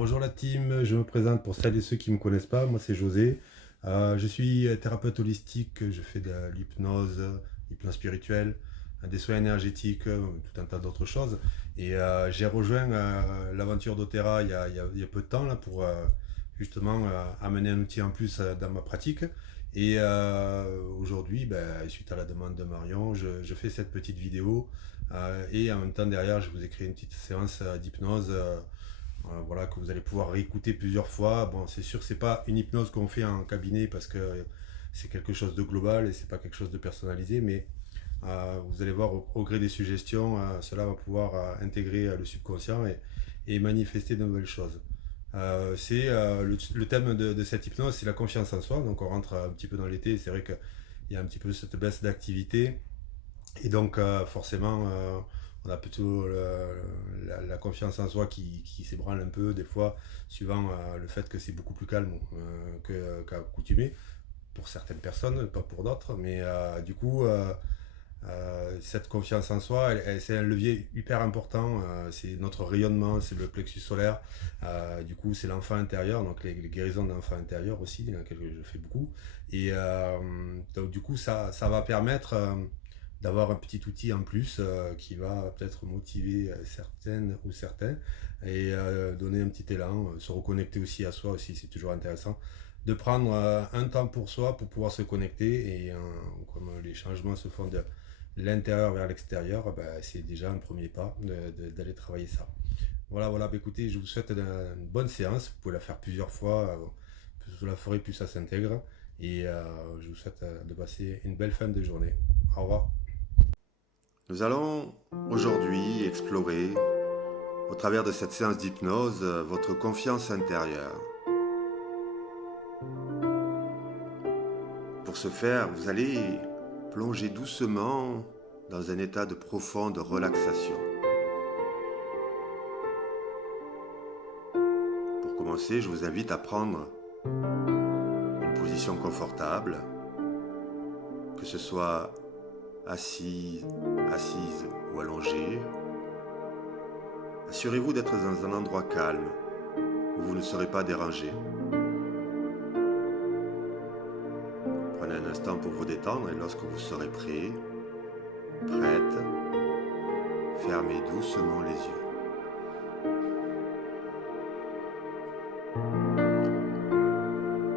Bonjour la team, je me présente pour celles et ceux qui ne me connaissent pas, moi c'est José. Je suis thérapeute holistique, je fais de l'hypnose, hypnose spirituelle, des soins énergétiques, tout un tas d'autres choses. Et j'ai rejoint l'aventure d'Otera il y a peu de temps là, pour justement amener un outil en plus dans ma pratique. Et aujourd'hui, suite à la demande de Marion, je fais cette petite vidéo et en même temps derrière, je vous ai créé une petite séance d'hypnose. Voilà, que vous allez pouvoir réécouter plusieurs fois. Bon, c'est sûr, c'est pas une hypnose qu'on fait en cabinet parce que c'est quelque chose de global et c'est pas quelque chose de personnalisé, mais vous allez voir au gré des suggestions, cela va pouvoir intégrer le subconscient et manifester de nouvelles choses. Le thème de cette hypnose, c'est la confiance en soi. Donc on rentre un petit peu dans l'été, c'est vrai qu'il y a un petit peu cette baisse d'activité et donc, forcément, on a plutôt la confiance en soi qui s'ébranle un peu, des fois, suivant le fait que c'est beaucoup plus calme qu'accoutumé, pour certaines personnes, pas pour d'autres. Mais du coup, cette confiance en soi, c'est un levier hyper important. C'est notre rayonnement, c'est le plexus solaire. Du coup, c'est l'enfant intérieur, donc les guérisons de l'enfant intérieur aussi, dans lesquelles je fais beaucoup. Et donc, du coup, ça va permettre d'avoir un petit outil en plus qui va peut-être motiver certaines ou certains et donner un petit élan, se reconnecter aussi à soi aussi, c'est toujours intéressant de prendre un temps pour soi pour pouvoir se connecter et comme les changements se font de l'intérieur vers l'extérieur, c'est déjà un premier pas d'aller travailler ça. Voilà, voilà, écoutez, je vous souhaite une bonne séance, vous pouvez la faire plusieurs fois, plus vous la ferez, plus ça s'intègre et je vous souhaite de passer une belle fin de journée. Au revoir. Nous allons aujourd'hui explorer, au travers de cette séance d'hypnose, votre confiance intérieure. Pour ce faire, vous allez plonger doucement dans un état de profonde relaxation. Pour commencer, je vous invite à prendre une position confortable, que ce soit assise ou allongée. Assurez-vous d'être dans un endroit calme où vous ne serez pas dérangé. Prenez un instant pour vous détendre et lorsque vous serez prête, fermez doucement les yeux.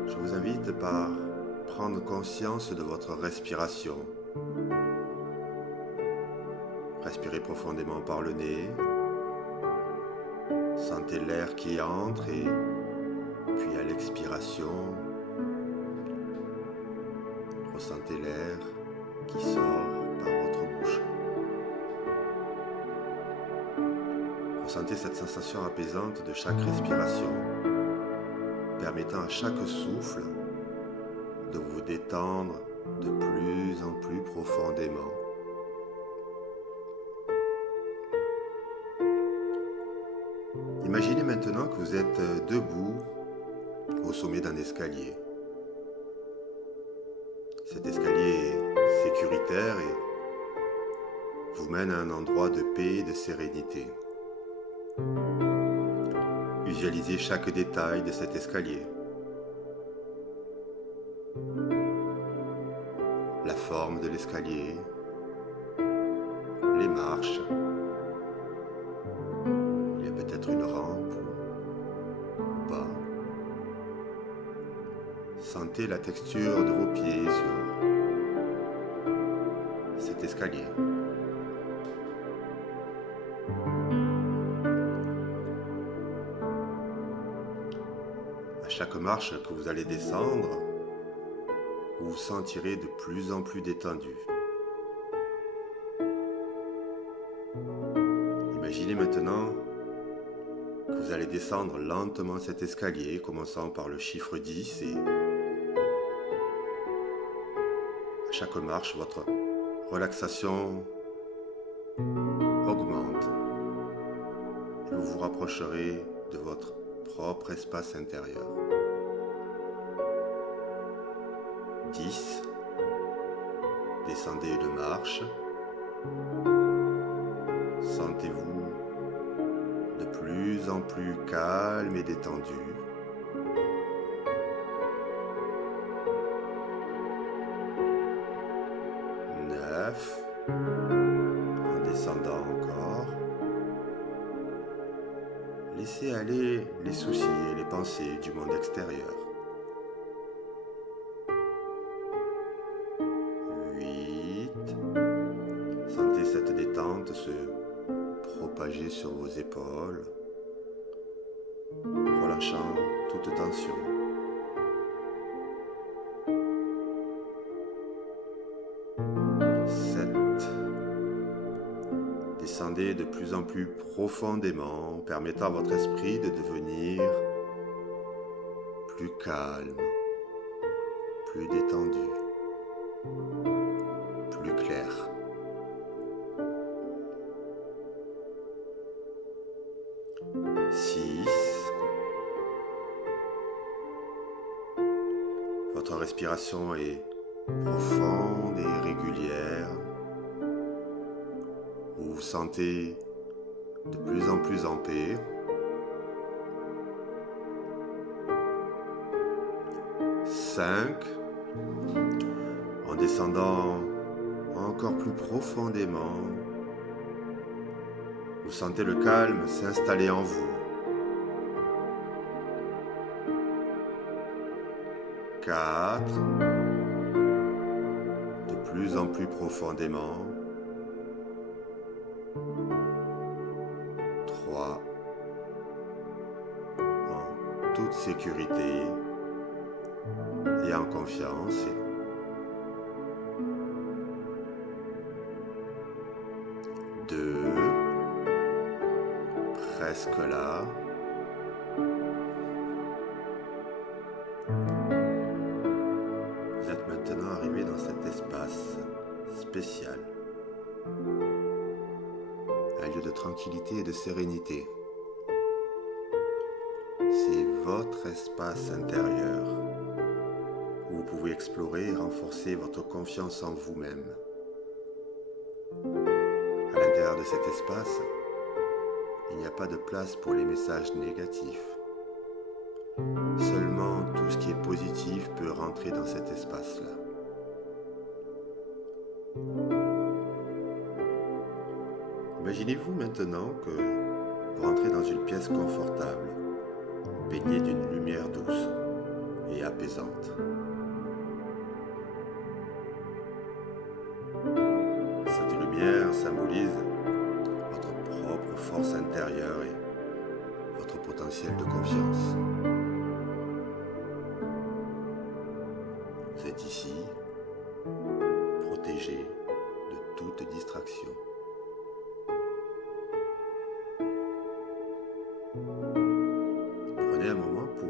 Je vous invite par prendre conscience de votre respiration. Respirez profondément par le nez. Sentez l'air qui entre et puis à l'expiration, ressentez l'air qui sort par votre bouche. Ressentez cette sensation apaisante de chaque respiration, permettant à chaque souffle de vous détendre de plus en plus profondément. Imaginez maintenant que vous êtes debout au sommet d'un escalier. Cet escalier est sécuritaire et vous mène à un endroit de paix et de sérénité. Visualisez chaque détail de cet escalier. La forme de l'escalier, les marches, il y a peut-être une rampe ou pas. Sentez la texture de vos pieds sur cet escalier. À chaque marche que vous allez descendre, vous vous sentirez de plus en plus détendu. Imaginez maintenant que vous allez descendre lentement cet escalier, commençant par le chiffre 10 et à chaque marche, votre relaxation augmente et vous vous rapprocherez de votre propre espace intérieur. 10, descendez une marche, sentez-vous de plus en plus calme et détendu. 9, en descendant encore. Laissez aller les soucis et les pensées du monde extérieur. 8, sentez cette détente se propager sur vos épaules, relâchant toute tension. 7, descendez de plus en plus profondément, permettant à votre esprit de devenir plus calme, plus détendu, plus clair. 6, votre respiration est profonde et régulière. Vous vous sentez de plus en plus en paix. 5, en descendant encore plus profondément, vous sentez le calme s'installer en vous. 4, de plus en plus profondément. 3, en toute sécurité et en confiance. 2, presque là. 'Vous êtes maintenant arrivé dans cet espace spécial, un lieu de tranquillité et de sérénité. C'est votre espace intérieur où vous pouvez explorer et renforcer votre confiance en vous-même. À l'intérieur de cet espace, il n'y a pas de place pour les messages négatifs. Seulement tout ce qui est positif peut rentrer dans cet espace-là. Imaginez-vous maintenant que vous rentrez dans une pièce confortable, baignée d'une lumière douce et apaisante. Cette lumière symbolise votre propre force intérieure et votre potentiel de confiance. Vous êtes ici, protégé de toute distraction. Prenez un moment pour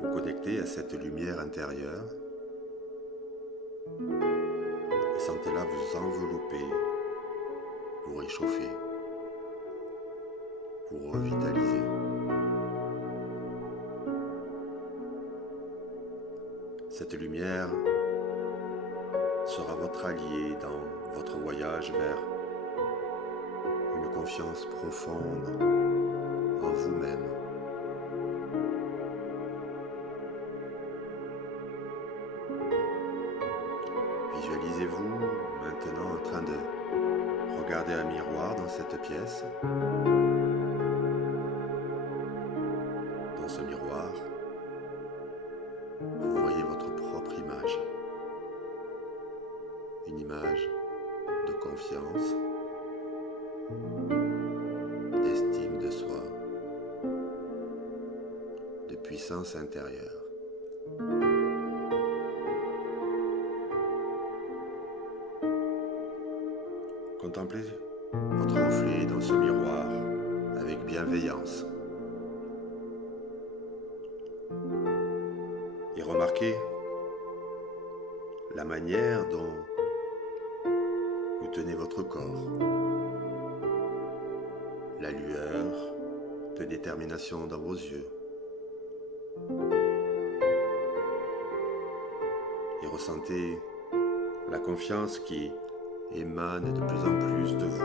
vous connecter à cette lumière intérieure et sentez-la vous envelopper, vous réchauffer, vous revitaliser. Cette lumière sera votre allié dans votre voyage vers une confiance profonde en vous-même. Visualisez-vous maintenant en train de regarder un miroir dans cette pièce. Dans ce miroir, vous voyez votre propre image. Une image de confiance, d'estime de soi, de puissance intérieure. Contemplez votre reflet dans ce miroir avec bienveillance. Et remarquez la manière dont vous tenez votre corps, la lueur de détermination dans vos yeux. Et ressentez la confiance qui émane de plus en plus de vous.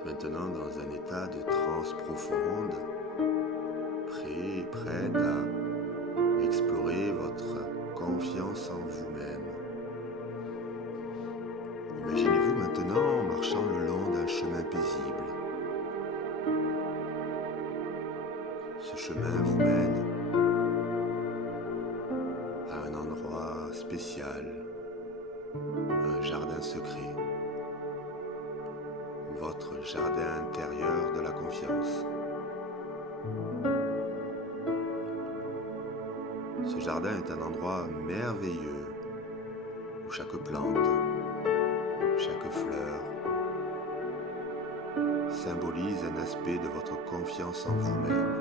êtes maintenant dans un état de transe profonde, prêt et prête à explorer votre confiance en vous-même. Imaginez-vous maintenant marchant le long d'un chemin paisible. Ce chemin vous mène à un endroit spécial, un jardin secret, votre jardin intérieur de la confiance. Ce jardin est un endroit merveilleux où chaque plante, chaque fleur symbolise un aspect de votre confiance en vous-même.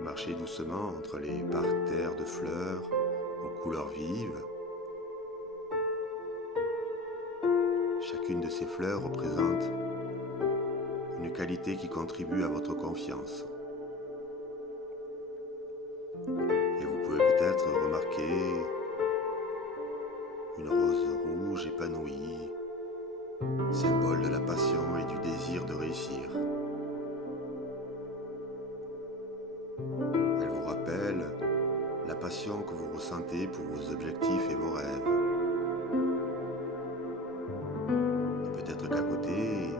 Marchez doucement entre les parterres de fleurs aux couleurs vives. Chacune de ces fleurs représente une qualité qui contribue à votre confiance. Et vous pouvez peut-être remarquer une rose rouge épanouie, symbole de la passion et du désir de réussir. Elle vous rappelle la passion que vous ressentez pour vos objectifs et vos rêves. Et peut-être qu'à côté,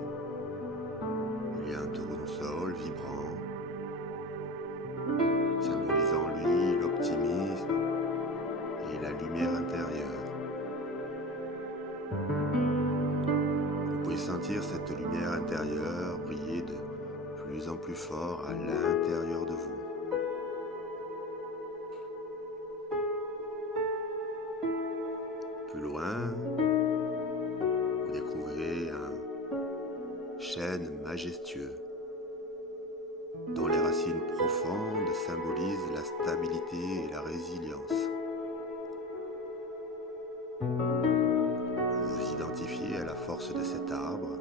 il y a un tournesol vibrant, symbolisant en lui l'optimisme et la lumière intérieure. Vous pouvez sentir cette lumière intérieure briller de plus en plus fort à l'intérieur de vous. Plus loin, vous découvrez un chêne majestueux dont les racines profondes symbolisent la stabilité et la résilience. Vous vous identifiez à la force de cet arbre,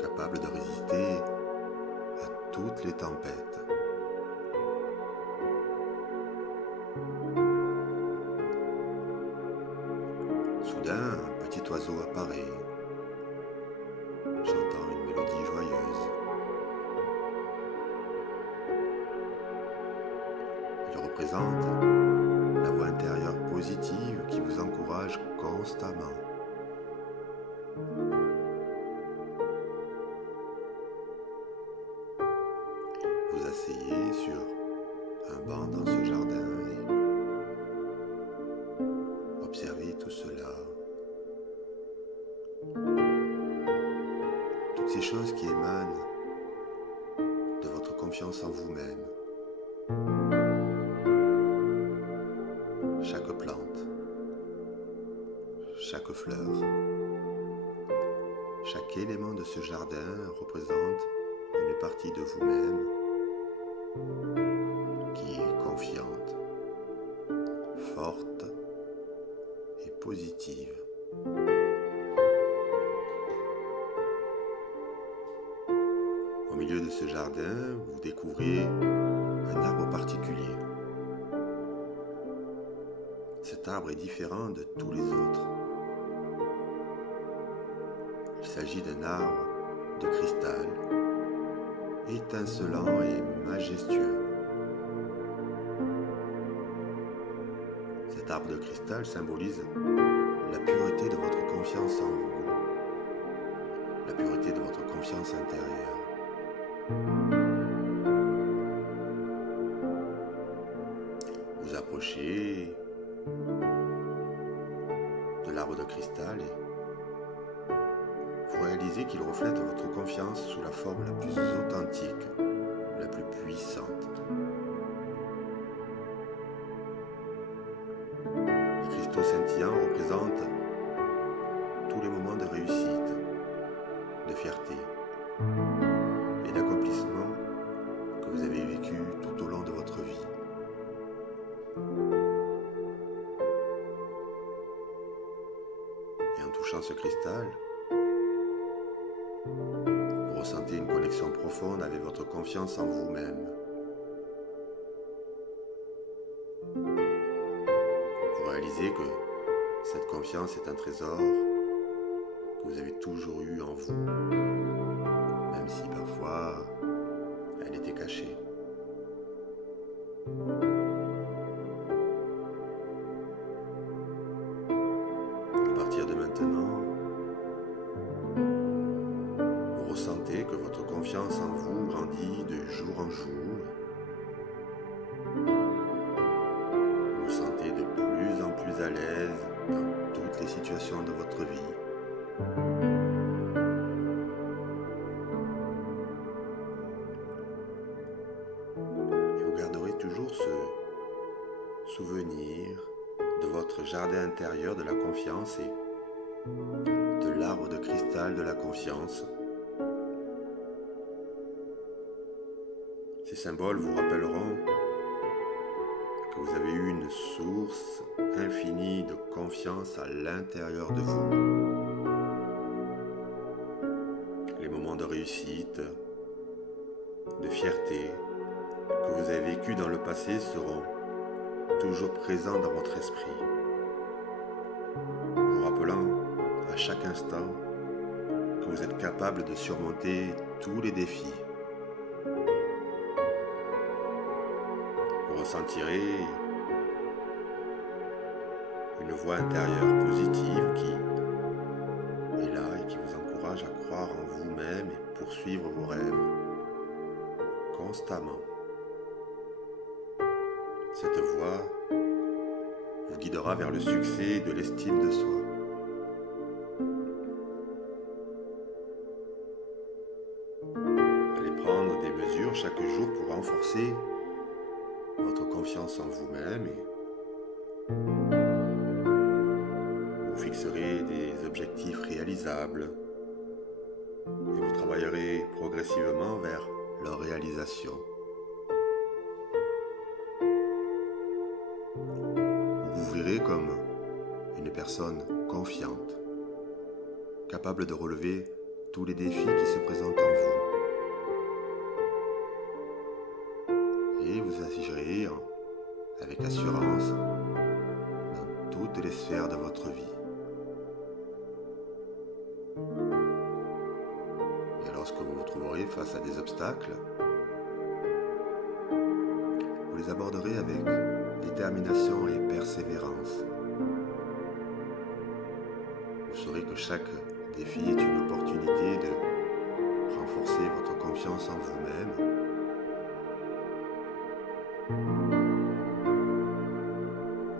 capable de résister à toutes les tempêtes. Soudain, un petit oiseau apparaît, chantant une mélodie joyeuse. Il représente la voix intérieure positive qui vous encourage constamment. Vous asseyez sur un banc dans ce jardin et observez tout cela. Toutes ces choses qui émanent de votre confiance en vous-même. Chaque plante, chaque fleur, chaque élément de ce jardin représente une partie de vous-même qui est confiante, forte et positive. Au milieu de ce jardin, vous découvrez un arbre particulier. Cet arbre est différent de tous les autres. Il s'agit d'un arbre de cristal, étincelant et majestueux. Cet arbre de cristal symbolise la pureté de votre confiance en vous, la pureté de votre confiance intérieure. Vous approchez de l'arbre de cristal et vous réalisez qu'il reflète votre confiance sous la forme la plus authentique, la plus puissante. Les cristaux scintillants représentent tous les moments de réussite, de fierté et d'accomplissement que vous avez vécu tout au long de votre vie. Et en touchant ce cristal, vous ressentez une connexion profonde avec votre confiance en vous-même. Vous réalisez que Cette confiance est un trésor que vous avez toujours eu en vous, même si parfois elle était cachée. À partir de maintenant, vous ressentez que votre confiance en vous grandit de jour en jour. Vous vous sentez de plus en plus à l'aise dans toutes les situations de votre vie. Et vous garderez toujours ce souvenir de votre jardin intérieur de la confiance et de l'arbre de cristal de la confiance. Ces symboles vous rappelleront que vous avez eu une source infinie de confiance à l'intérieur de vous. Les moments de réussite, de fierté que vous avez vécus dans le passé seront toujours présents dans votre esprit, vous rappelant à chaque instant que vous êtes capable de surmonter tous les défis. Vous ressentirez une voix intérieure positive qui est là et qui vous encourage à croire en vous-même et poursuivre vos rêves constamment. Cette voix vous guidera vers le succès de l'estime de soi. Allez prendre des mesures chaque jour pour renforcer votre confiance en vous-même et vous fixerez des objectifs réalisables et vous travaillerez progressivement vers leur réalisation. Vous vous verrez comme une personne confiante, capable de relever tous les défis qui se présentent en vous. Et vous agirez avec assurance dans toutes les sphères de votre vie. Et lorsque vous vous trouverez face à des obstacles, vous les aborderez avec détermination et persévérance. Vous saurez que chaque défi est une opportunité de renforcer votre confiance en vous-même.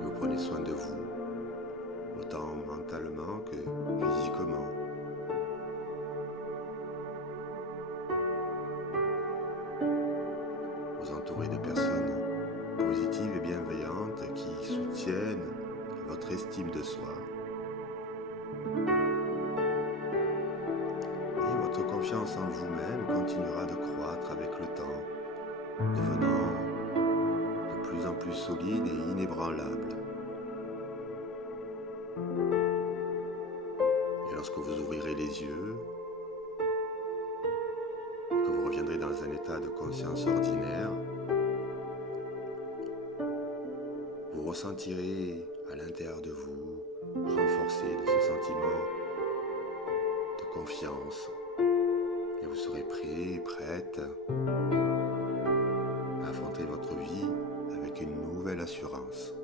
Et vous prenez soin de vous, autant mentalement que physiquement. Vous entourez de personnes positives et bienveillantes qui soutiennent votre estime de soi. Et votre confiance en vous-même continuera de croître avec le temps, devenant de plus en plus solide et inébranlable. Et lorsque vous ouvrirez les yeux, et que vous reviendrez dans un état de conscience ordinaire, vous ressentirez à l'intérieur de vous, renforcé de ce sentiment de confiance, et vous serez prêt et prête à affronter votre vie avec une nouvelle assurance.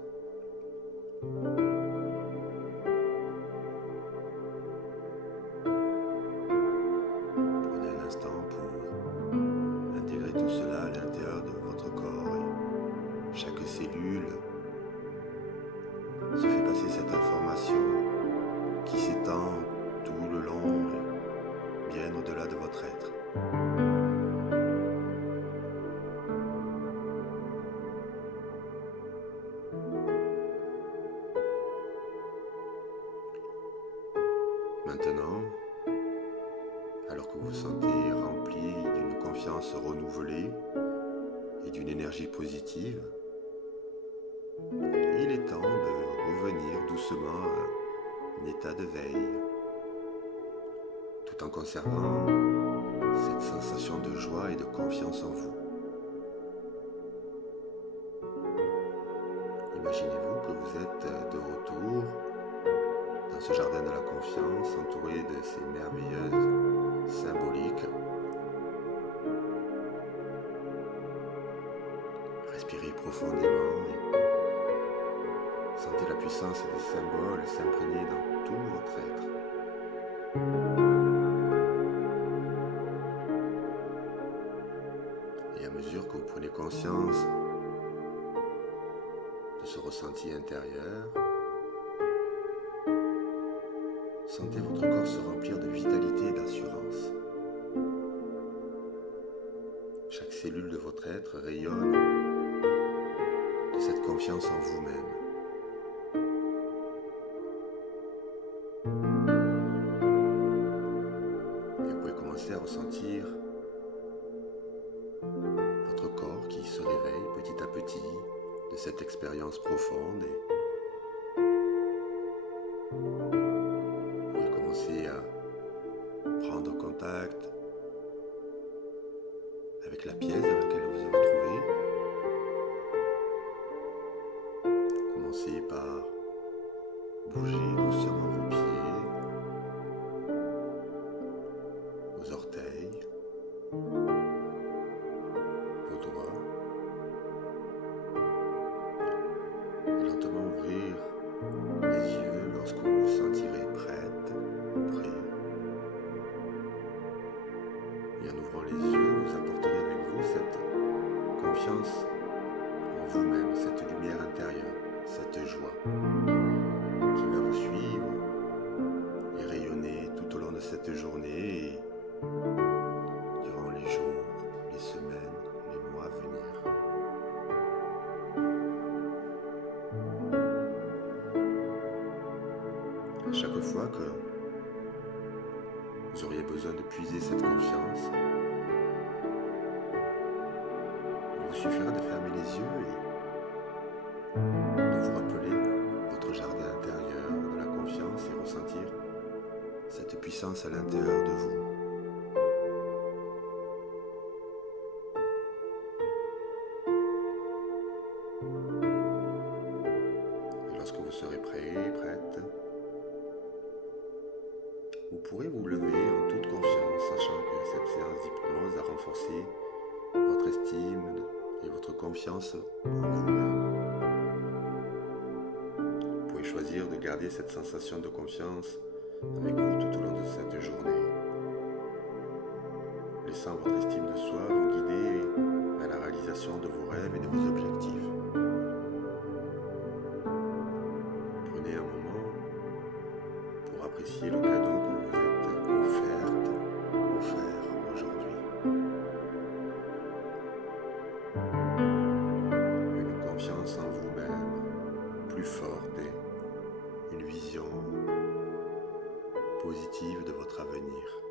Prenez un instant pour intégrer tout cela à l'intérieur de votre corps et chaque cellule se fait passer cette information qui s'étend tout le long et bien au-delà de votre être. Maintenant, alors que vous vous sentez rempli d'une confiance renouvelée et d'une énergie positive, il est temps de revenir doucement à un état de veille, tout en conservant cette sensation de joie et de confiance en vous. Imaginez-vous que vous êtes de retour dans ce jardin de la confiance, entouré de ces merveilleuses symboliques. Respirez profondément et sentez la puissance des symboles s'imprégner dans tout votre être. Et à mesure que vous prenez conscience de ce ressenti intérieur, sentez votre corps se remplir de vitalité et d'assurance. Chaque cellule de votre être rayonne de cette confiance en vous-même. Et vous pouvez commencer à ressentir votre corps qui se réveille petit à petit de cette expérience profonde et vous pouvez commencer à prendre contact avec la pièce dans laquelle vous vous trouvez. Commencez par bouger doucement vos pieds, vos orteils, vos doigts, et lentement ouvrir les yeux lorsque vous vous sentirez prête ou prêt. Et en ouvrant les yeux, vous apporterez avec vous cette confiance en vous-même, cette lumière intérieure, cette joie qui va vous suivre et rayonner tout au long de cette journée et durant les jours, les semaines, les mois à venir. À chaque fois que vous auriez besoin de puiser cette confiance, il vous suffira de fermer les yeux et de vous rappeler votre jardin intérieur de la confiance et ressentir cette puissance à l'intérieur de vous. Et lorsque vous serez prêt, prête, vous pourrez vous lever en toute confiance, sachant que cette séance d'hypnose a renforcé votre estime et votre confiance en vous-même. Vous pouvez choisir de garder cette sensation de confiance avec vous tout au long de cette journée, laissant votre estime de soi vous guider à la réalisation de vos rêves et de vos objectifs. Prenez un moment pour apprécier le cadeau que vous vous êtes offert aujourd'hui. Une confiance en vous-même plus forte et une vision positive de votre avenir.